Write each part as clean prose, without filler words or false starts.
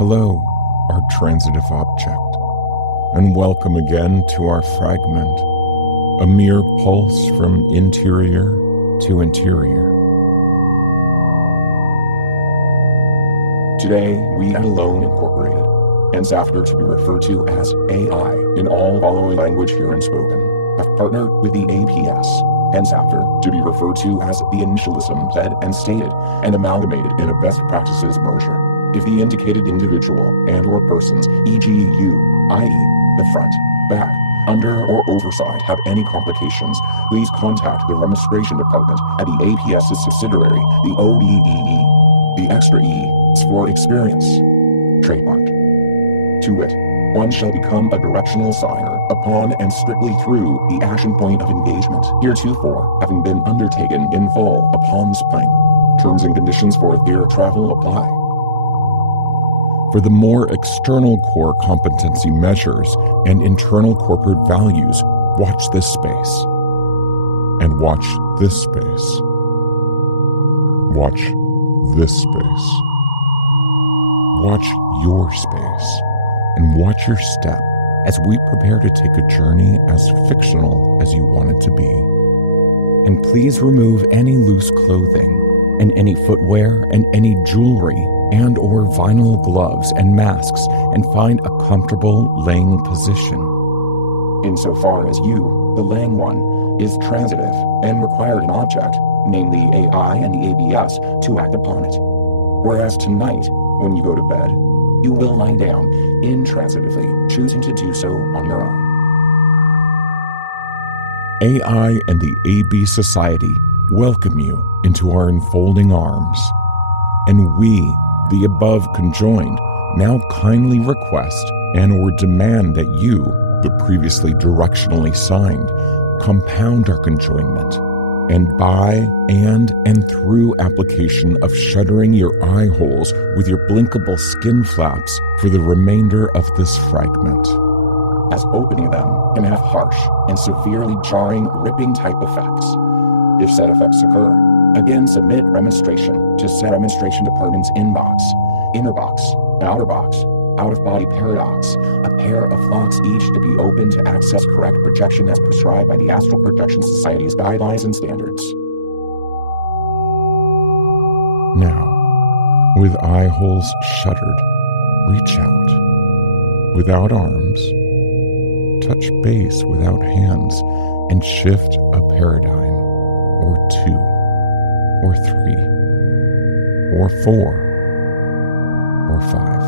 Hello, our transitive object, and welcome again to our fragment, a mere pulse from interior to interior. Today, we at Alone Incorporated, hence after to be referred to as AI in all following language here and spoken, have partnered with the APS, hence after to be referred to as the initialism said and stated and amalgamated in a best practices merger. If the indicated individual and or persons, e.g. you, i.e. the front, back, under or overside have any complications, please contact the Remonstration Department at the APS's subsidiary, the ODEE. The extra E is for experience. Trademark. To wit, one shall become a directional signer upon and strictly through the action point of engagement, heretofore having been undertaken in full upon this plane. Terms and conditions for air travel apply. For the more external core competency measures and internal corporate values, watch this space. And watch this space. Watch this space. Watch your space. And watch your step as we prepare to take a journey as fictional as you want it to be. And please remove any loose clothing and any footwear and any jewelry and or vinyl gloves and masks and find a comfortable laying position. Insofar as you, the laying one, is transitive and required an object, namely AI and the ABS, to act upon it. Whereas tonight, when you go to bed, you will lie down intransitively, choosing to do so on your own. AI and the AB Society welcome you into our enfolding arms, and we, the above conjoined, now kindly request and or demand that you, the previously directionally signed, compound our conjoinment, and by and through application of shuttering your eye holes with your blinkable skin flaps for the remainder of this fragment, as opening them can have harsh and severely jarring ripping type effects. If said effects occur, again submit remonstration to said remonstration department's inbox, inner box, outer box, out-of-body paradox, a pair of locks each to be open to access correct projection as prescribed by the Astral Projection Society's guidelines and standards. Now, with eye holes shuttered, reach out. Without arms, touch base without hands, and shift a paradigm, or two, or three, or four, or five,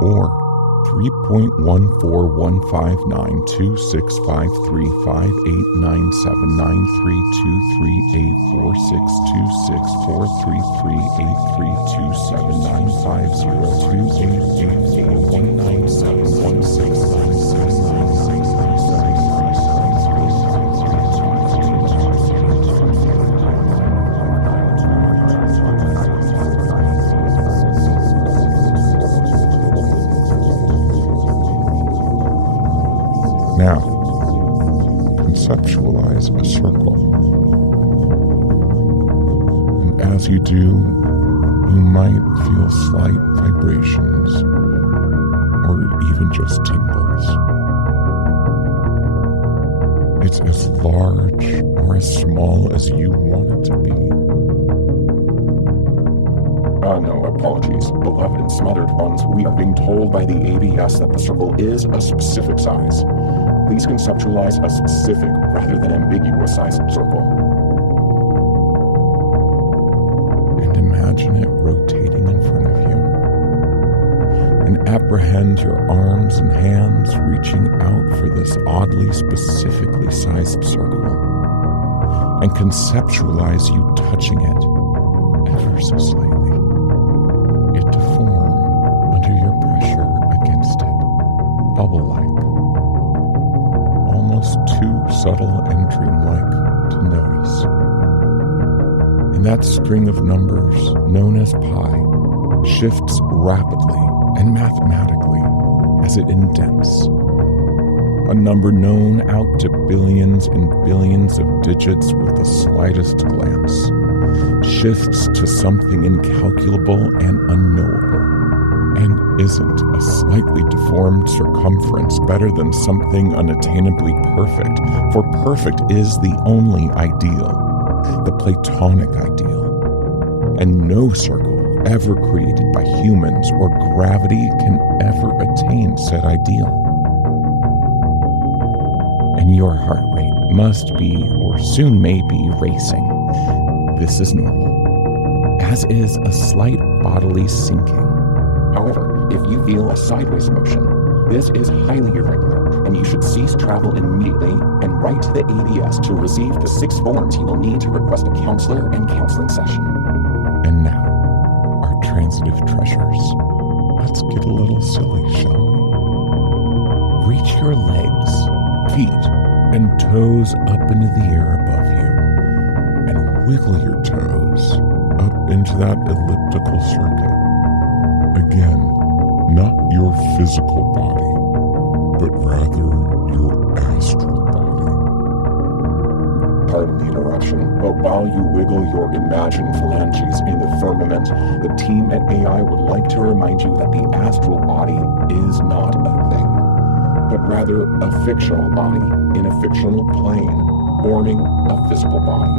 or 3.1415926384626433884197132278819716. Now, conceptualize a circle. And as you do, you might feel slight vibrations or even just tingles. It's as large or as small as you want it to be. No apologies, beloved and smothered ones. We are being told by the ABS that the circle is a specific size. Please conceptualize a specific rather than ambiguous size circle. And imagine it rotating in front of you. And apprehend your arms and hands reaching out for this oddly specifically sized circle. And conceptualize you touching it ever so slightly. It to form under your pressure against it, bubble-like, almost too subtle and dreamlike to notice. And that string of numbers, known as pi, shifts rapidly and mathematically as it indents. A number known out to billions and billions of digits with the slightest glance, shifts to something incalculable and unknowable, isn't a slightly deformed circumference better than something unattainably perfect, for perfect is the only ideal, the Platonic ideal, and no circle ever created by humans or gravity can ever attain said ideal. And your heart rate must be, or soon may be, racing. This is normal, as is a slight bodily sinking. However, if you feel a sideways motion, this is highly irregular, and you should cease travel immediately and write to the ABS to receive the 6 forms you will need to request a counselor and counseling session. And now, our transitive treasures. Let's get a little silly, shall we? Reach your legs, feet, and toes up into the air above you, and wiggle your toes up into that elliptical circuit. Again, not your physical body, but rather your astral body. Pardon the interruption, but while you wiggle your imagined phalanges in the firmament, the team at AI would like to remind you that the astral body is not a thing, but rather a fictional body in a fictional plane, forming a physical body.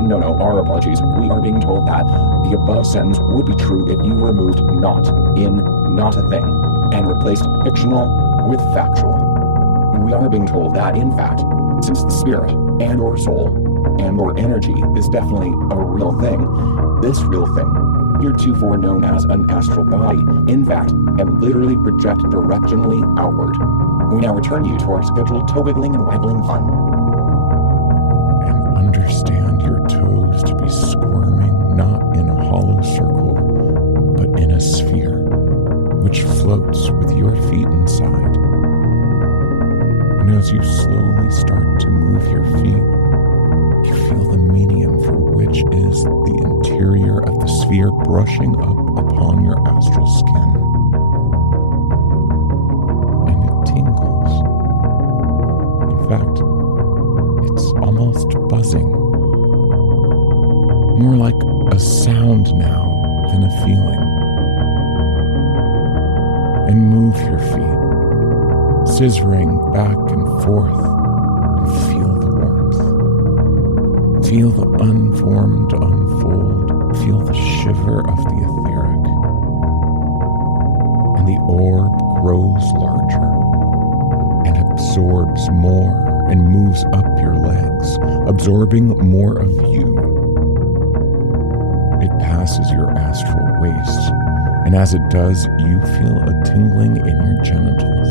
No, our apologies. We are being told that the above sentence would be true if you removed not in not a thing and replaced fictional with factual. We are being told that, in fact, since the spirit and or soul and or energy is definitely a real thing, this real thing, heretofore known as an astral body, in fact, can literally project directionally outward. We now return you to our scheduled toe wiggling and waggling fun. And understand your toes to be squirming not in a hollow circle, but in a sphere, which floats with your feet inside. And as you slowly start to move your feet, you feel the medium for which is the interior of the sphere brushing up upon your astral skin. And it tingles. In fact, it's almost buzzing. More like a sound now than a feeling. And move your feet, scissoring back and forth, and feel the warmth. Feel the unformed unfold. Feel the shiver of the etheric. And the orb grows larger and absorbs more and moves up your legs, absorbing more of you. It passes your astral waist, and as it does, you feel a tingling in your genitals.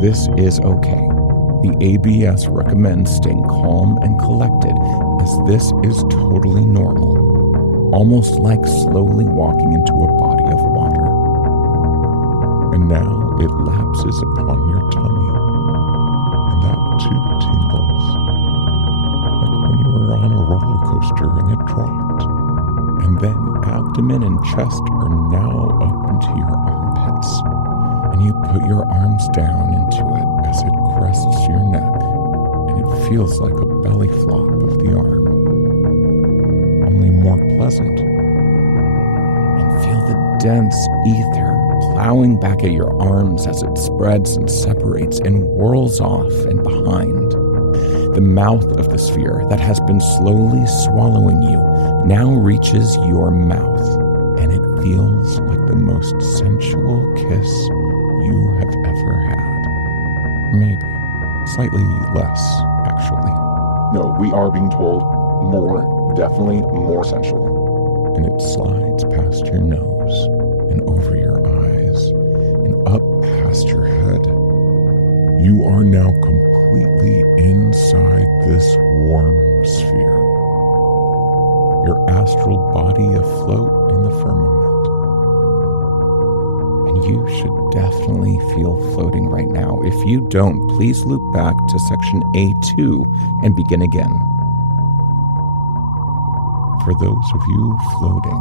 This is okay. The ABS recommends staying calm and collected, as this is totally normal, almost like slowly walking into a body of water. And now it lapses upon your tummy, and that too tingles, like when you were on a roller coaster and it dropped. And then abdomen and chest are now up into your armpits, and you put your arms down into it as it crests your neck, and it feels like a belly flop of the arm, only more pleasant. And feel the dense ether plowing back at your arms as it spreads and separates and whirls off and behind. The mouth of the sphere that has been slowly swallowing you now reaches your mouth, and it feels like the most sensual kiss you have ever had. Maybe. Slightly less, actually. No, we are being told more, definitely more sensual. And it slides past your nose and over your eyes and up past your head. You are now completely inside this warm sphere. Your astral body afloat in the firmament. And you should definitely feel floating right now. If you don't, please loop back to section A2 and begin again. For those of you floating,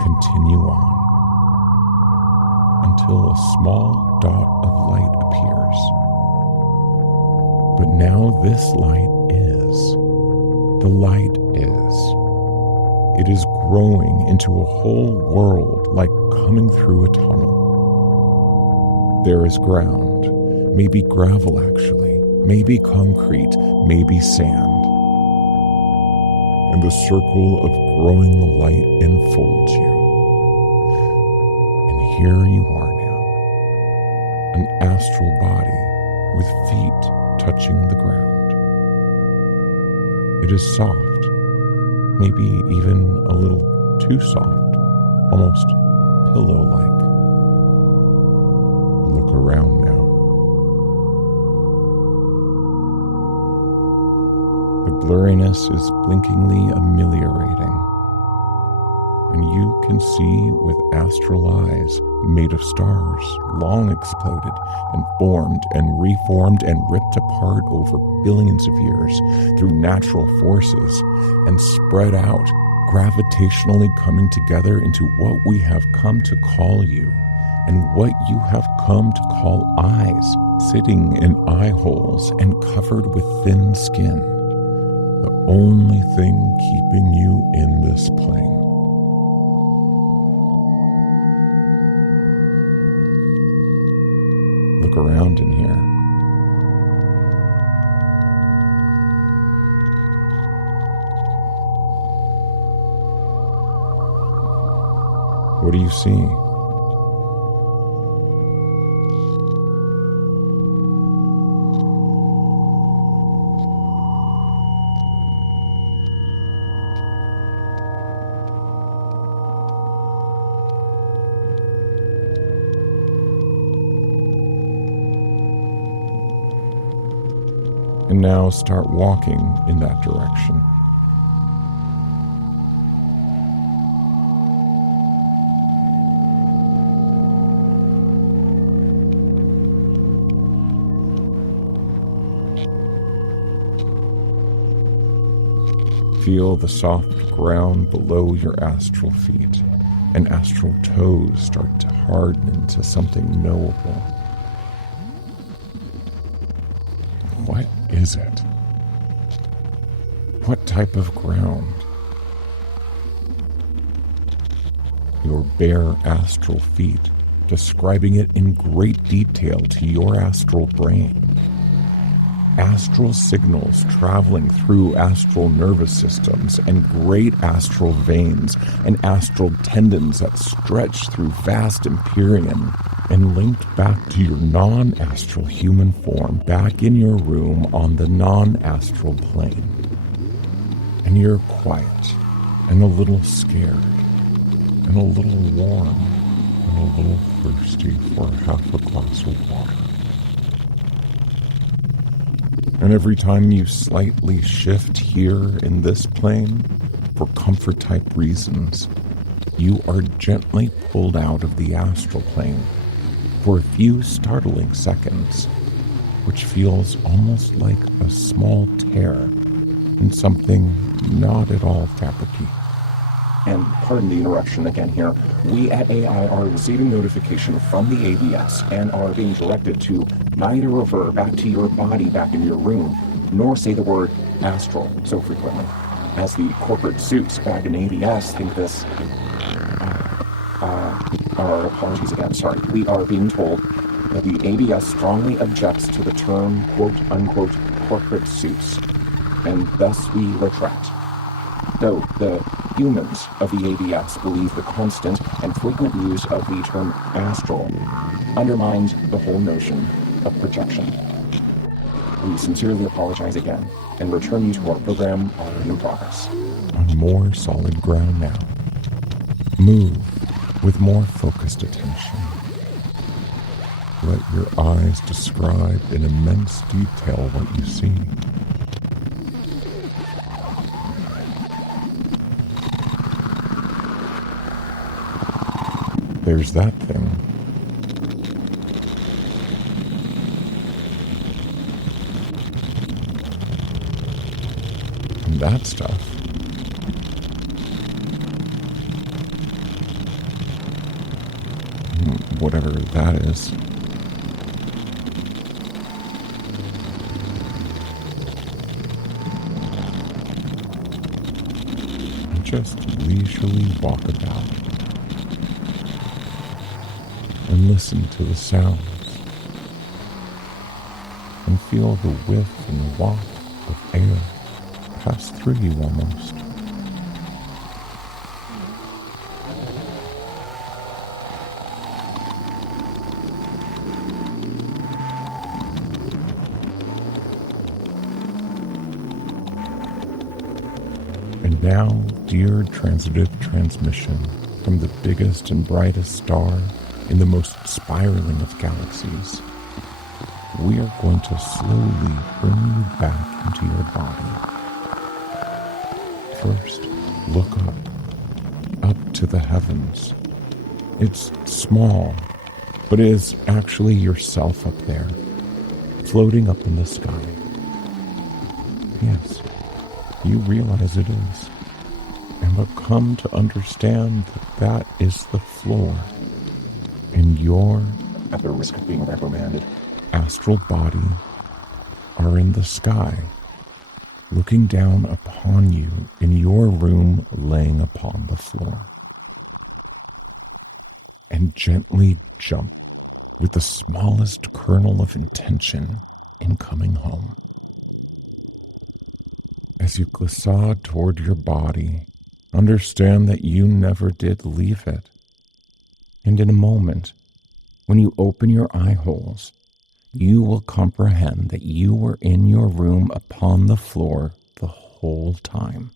continue on until a small dot of light appears. But now this light is. The light is. it is growing into a whole world like coming through a tunnel. There is ground, maybe gravel actually, maybe concrete, maybe sand. And the circle of growing light enfolds you. And here you are now, an astral body with feet touching the ground. It is soft, maybe even a little too soft, almost pillow-like. Look around now. The blurriness is blinkingly ameliorating, and you can see with astral eyes made of stars long exploded and formed and reformed and ripped apart over billions of years through natural forces and spread out, gravitationally coming together into what we have come to call you and what you have come to call eyes, sitting in eye holes and covered with thin skin, the only thing keeping you in this plane. Look around in here. What do you see? And now start walking in that direction. Feel the soft ground below your astral feet, and astral toes start to harden into something knowable. What is it? What type of ground? Your bare astral feet, describing it in great detail to your astral brain. Astral signals traveling through astral nervous systems and great astral veins and astral tendons that stretch through vast empyrean and linked back to your non-astral human form back in your room on the non-astral plane. And you're quiet and a little scared and a little warm and a little thirsty for half a glass of water. And every time you slightly shift here in this plane, for comfort-type reasons, you are gently pulled out of the astral plane for a few startling seconds, which feels almost like a small tear in something not at all fabricy. And pardon the interruption again here, we at AI are receiving notification from the ABS and are being directed to neither refer back to your body back in your room, nor say the word astral so frequently, as the corporate suits back in ABS think this. Our apologies again, sorry. We are being told that the ABS strongly objects to the term quote-unquote corporate suits, and thus we retract. Though the humans of the ABS believe the constant and frequent use of the term astral undermines the whole notion of projection. We sincerely apologize again and return you to our program already in progress. On more solid ground now. Move with more focused attention. Let your eyes describe in immense detail what you see. There's that thing. And that stuff. Whatever that is. just leisurely walk about and listen to the sounds and feel the whiff and waft of air pass through you almost. And now, dear transitive transmission from the biggest and brightest star in the most spiraling of galaxies, we are going to slowly bring you back into your body. First, look up to the heavens. It's small, but it is actually yourself up there, floating up in the sky. Yes, you realize it is, and have come to understand that that is the floor, and your, at the risk of being reprimanded, astral body are in the sky, looking down upon you in your room laying upon the floor. And gently jump with the smallest kernel of intention in coming home. As you glissade toward your body, understand that you never did leave it. And in a moment, when you open your eye holes, you will comprehend that you were in your room upon the floor the whole time.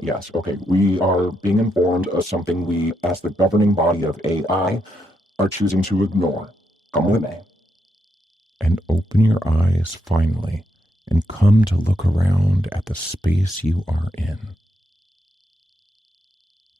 Yes, okay. We are being informed of something we, as the governing body of AI, are choosing to ignore. Come with me. And open your eyes finally, and come to look around at the space you are in.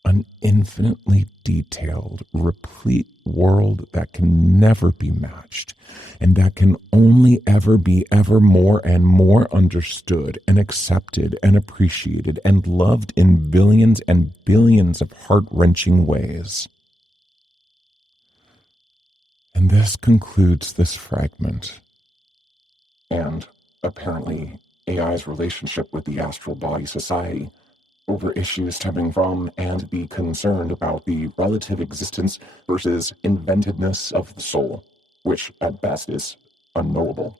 An infinitely detailed, replete world that can never be matched, and that can only ever be ever more and more understood and accepted and appreciated and loved in billions and billions of heart-wrenching ways. And this concludes this fragment. And apparently, AI's relationship with the astral body society over issues stemming from and be concerned about the relative existence versus inventedness of the soul, which at best is unknowable.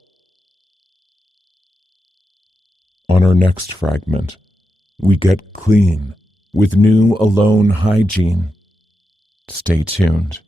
On our next fragment, we get clean with new alone hygiene. Stay tuned.